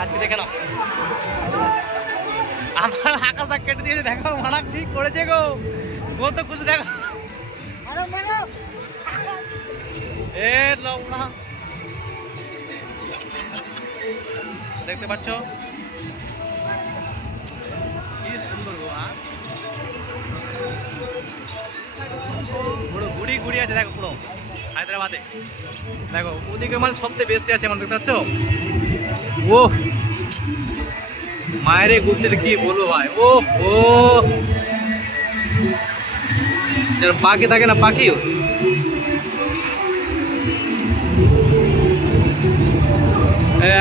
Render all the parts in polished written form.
আজকে দেখে নাও আমার আকাশটা কেটে দিয়েছে, দেখো মানা কি করেছে গো, কত খুশি দেখো। এ লবণা দেখতে পাচ্ছ কি সুন্দর গো, পুরো গুড়ি গুড়ি আছে দেখো পুরো হায়দ্রাবাদে। দেখো ওদিকে মানে সবচেয়ে বেশি আছে মানে দেখতে পাচ্ছ। ও মায়েরে ঘুরতে কি বলবো ভাই, ও ও পাখি থাকে না, পাখি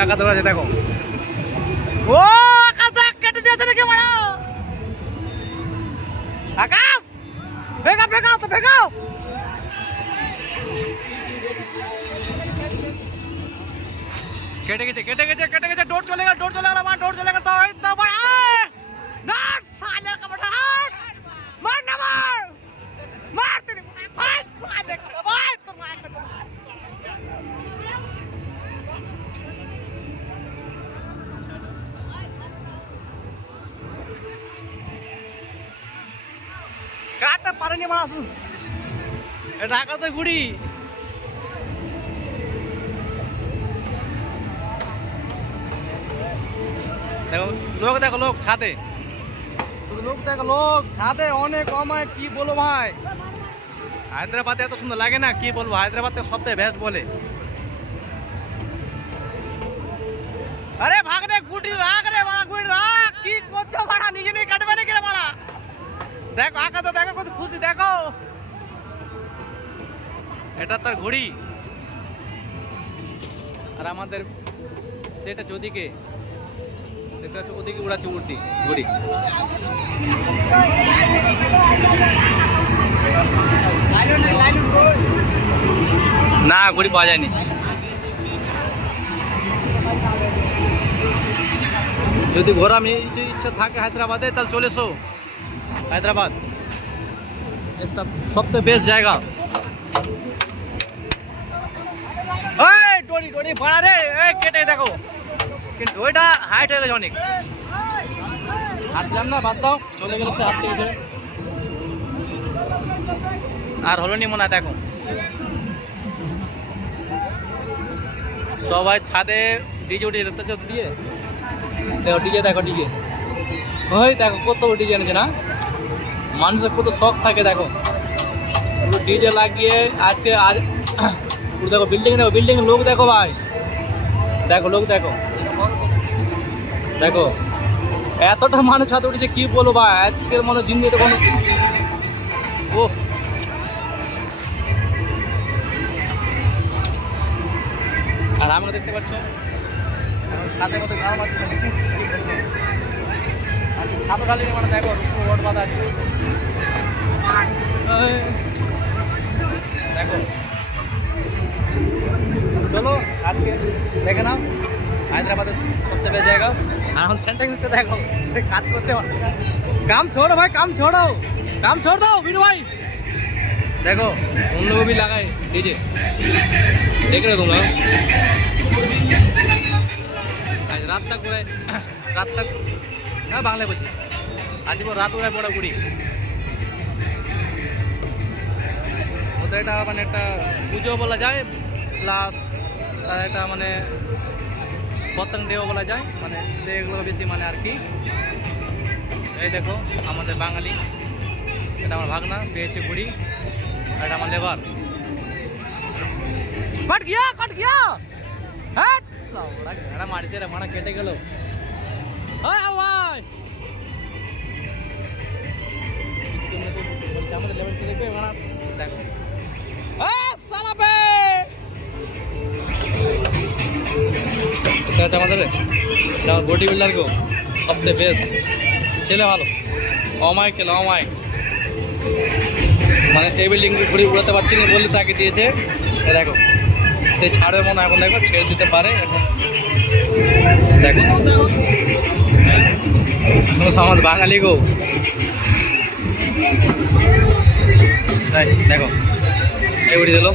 একা দৌড় আছে দেখো। ও আকাশ দেখ কেটে দিয়েছে নাকি মারা, আকাশ ভেগাও ভেগাও তো ভেগাও। কেটে গেছে কেটে গেছে কেটে গেছে, ডোর চলে গেল ডোর চলে গেল মা, ডোর চলে গেল তো না সালে का बेटा मार ना मार मार तेरे भाई साले का भाई तो मार কাটা পারেনি মাছ, এটা আকাশে গুড়ি। দেখো লোক, দেখো লোক ছাদে, লোক দেখো লোক ছাদে অনেক কমায়, কি বলবো ভাই হায়দ্রাবাদে এত সুন্দর লাগে না, কি বলবো হায়দ্রাবাদে সবথেকে বেস্ট বলে। আরে ভাগ রে গুটি রাখ রে মারা, গুটি রাখ, কি করছো মারা, নিজে নিয়ে কাটবে নাকি রে মারা। দেখো আকাশে দেখো কত খুশি দেখো, এটা তার ঘড়ি। আর আমাদের সেটা ওদিকে দেখতে পাচ্ছ, ওদিকে উড়াচ্ছে উল্টি ঘড়ি। না ঘড়ি পাওয়া যায়নি, যদি ঘোরা আমি ইচ্ছা থাকে হায়দ্রাবাদে তাহলে চলে এসো। হায়দ্রাবাদ একটা সবথেকে বেস্ট জায়গা। ডোরি ডোরি ভাড়া রে কেটে দেখো, কিন্তু ওইটা হাইট হয়ে গেছে অনেক, হাঁটলাম না বাদ দাও, চলে গেল সে হাত থেকে, আর হলো নি মনে হয়। দেখো সবাই ছাদে ডিজে উঠিয়ে দেখতে দিয়ে, দেখো ডিজে দেখো ডিজে, ওই দেখো কত ডিজে এনেছে না, মানুষের কত শখ থাকে। দেখো পুরো ডিজে লাগিয়ে আজকে আজ পুরো দেখো বিল্ডিং, দেখো বিল্ডিং লোক দেখো ভাই, দেখো লোক দেখো, দেখো এতটা মানুষ ছাদে উঠেছে কি বলবো ভাই, আজকের মনে জিন্দিতে কোনো ও আর আমরা দেখতে পাচ্ছ ছাদের মধ্যে ঘাম আছে, ছাদ ঢালি মানে দেখো রোড বাঁধা আছে, দেখো চলো আজকে দেখে নাও হায়দ্রাবাদের সবচেয়ে জায়গা। আর এখন সেন্টার নিতে দেখো সে কাজ করতে, কাম ছোড়ো ভাই কাম ছোড়ো, কাম ছোড় দাও বিনু ভাই। দেখো অন্য কবি লাগাই ডিজে, দেখে রে তোমরা আজ রাতটা করে, রাতটা হ্যাঁ বাংলায় বলছি, আজ রাত ওড়ায় পড়া ঘুরি। ওদের এটা মানে একটা পুজো বলা যায়, প্লাস এটা মানে পতঙ্গ দেও বলা যায়, মানে সেগুলো বেশি মানে আর কি। এই দেখো আমাদের বাঙালি, এটা আমার ভাগনা পেয়েছে ঘুড়ি, আর এটা আমার লেবার। কট গিয়া হ্যাঁ ঘাড়া মারিতে রে মানা কেটে গেল। আমাদের লেবার কি দেখবে মানা, দেখো আমাদের বডি বিল্ডার গো সবচেয়ে বেস্ট ছেলে, ভালো অমায়িক ছেলে অমায়িক, মানে এই বিল্ডিং ঘুরে উড়াতে পারছি না বলে তাকে দিয়েছে। দেখো সে ছাড়বে মনে এখন, দেখো ছেড়ে দিতে পারে এখন। দেখো আমাদের বাঙালি গো, দেখো এই উড়ি দিল।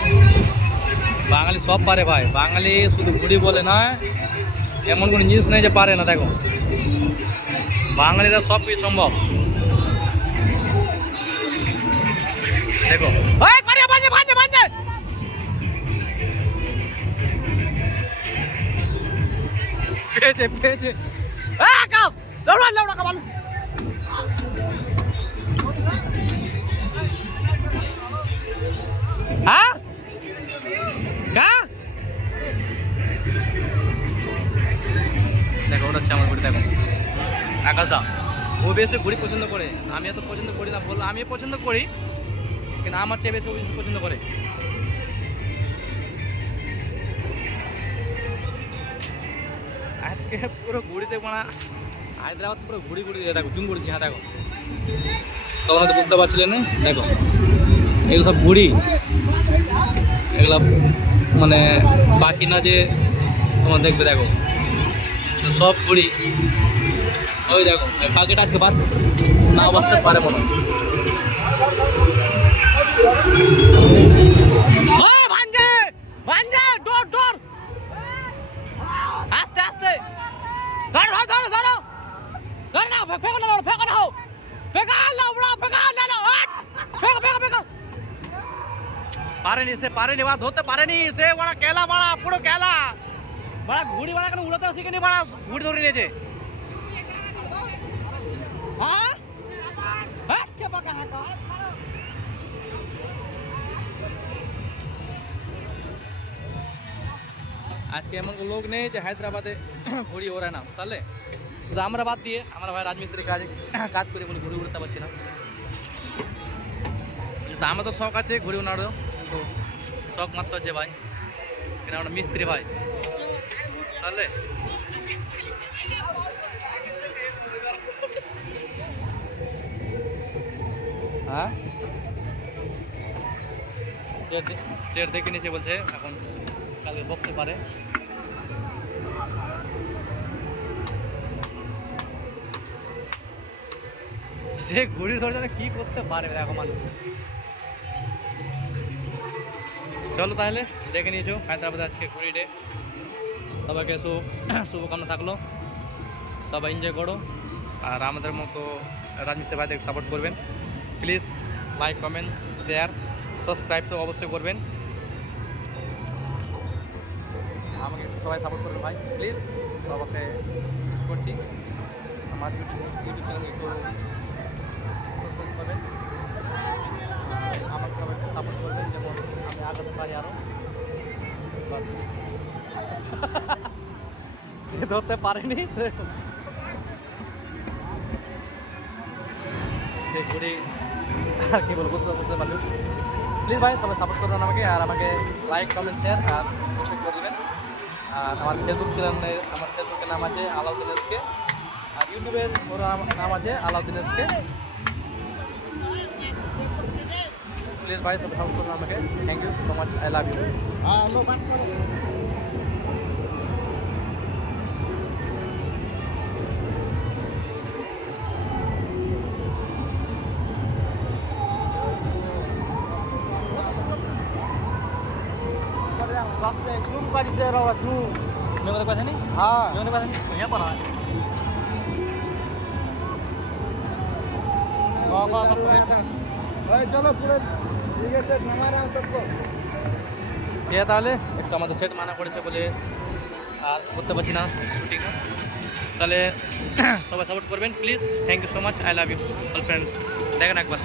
বাঙালি সব পারে ভাই, বাঙালি শুধু ঘুড়ি বলে না, এমন কোনো জিনিস নেই যে পারে না। দেখো বাঙালিরা সব কিছু সম্ভব। দেখো পেয়েছে পেয়েছে। আকাশ লড়া লড়া কামাল। হ্যাঁ দেখো ওটা হচ্ছে আমার ঘুড়ি। দেখো আকাশ দা ও বেশি ঘুড়ি পছন্দ করে, আমি এত পছন্দ করি না। বললো আমি পছন্দ করি কিন্তু আমার চেয়ে বেশি ও পছন্দ করে। আজকে পুরো ঘুড়িতে মানে হায়দ্রাবাদ পুরো ঘুড়ি ঘুড়ি দিয়ে দেখো জুম করছি। হ্যাঁ দেখো তখন হয়তো বুঝতে পারছিলেন না। দেখো এগুলো সব ঘুড়ি, এগুলো মানে বাকি না যে তোমার দেখবে। দেখো সব ঘুড়ি। ওই দেখো পাখিটা আজকে না বাঁচতে পারে মনে হয়। আস্তে আস্তে ধর ধর ধর ধরো ধর না ফেকো না ফেকো না ফেকা না বড় ফেকা না না ফেকা ফেকা ফেকা। পারেনি সে, পারেনি বা ধরতে পারেনি সে। বড় কেলা বড় পুরো কেলা বড় ঘুড়ি বড় কেন উড়াতে শিখেনি। বড় ঘুড়ি ধরে নিয়েছে। হ্যাঁ হ্যাঁ কে পাকা হাঁটা। আজকে এমন লোক নেই যে হায়দ্রাবাদে ঘুড়ি ওড়ায় না। তাহলে শুধু আমরা বাদ দিয়ে আমরা ভাই রাজমিস্ত্রি কাজ করে বলে ঘুড়ি উড়তে পারছি না। তা আমাদের শখ আছে ঘুড়ি ওড়ানো, কিন্তু শখ মাত্র আছে ভাই, কেন আমরা মিস্ত্রি ভাই। তাহলে হ্যাঁ সেট দেখে নিচে বলছে এখন কালকে বকতে পারে। সে ঘুড়ি ধরে যেন কি করতে পারে দেখো মানুষ। চলো তাহলে দেখে নিয়েছো হায়দ্রাবাদে আজকে ঘুড়ি ডে। সবাইকে শুভকামনা থাকলো, সবাই এনজয় করো। আর আমাদের মতো রাজমিস্ত্রি ভাইদের সাপোর্ট করবেন please. Like comment share subscribe তো অবশ্যই করবেন। আমাকে সবাই সাপোর্ট করবেন ভাই প্লিজ। সবাইকে করছি আমার ইউটিউব চ্যানেল একটু সাবস্ক্রাইব করবেন, আমাকে সবাই সাপোর্ট করবেন যেমন আমি আগামী পারি আরও। বাস সে ধরতে পারেনি, সে ঘুরে আর কি বলবো বুঝতে পারবেন। প্লিজ ভাই সবাই সাপোর্ট করবেন আমাকে, আর আমাকে লাইক কমেন্ট শেয়ার আর সাবস্ক্রাইব করে দেবেন। আর আমার ফেসবুক চ্যানেলে আমার ফেসবুকের নাম আছে আলাউদ্দিন এসকে, আর ইউটিউবের ওর নাম আছে আলাউদ্দিন এসকে। প্লিজ ভাই সবাই সাপোর্ট করবেন আমাকে। Thank you so much, I love you. Zoom कर से रहा जूम मेरे पास है नहीं। हाँ मेरे पास नहीं, यहाँ पर है। चलो पूरे ठीक है सेट नवा रहा सबको। ঠিক আছে তাহলে একটু আমাদের সেট মানা করেছে বলে আর করতে পারছি না শুটিং। তাহলে সবাই সাপোর্ট করবেন please. Thank you so much, I love you all friends. দেখেন একবার।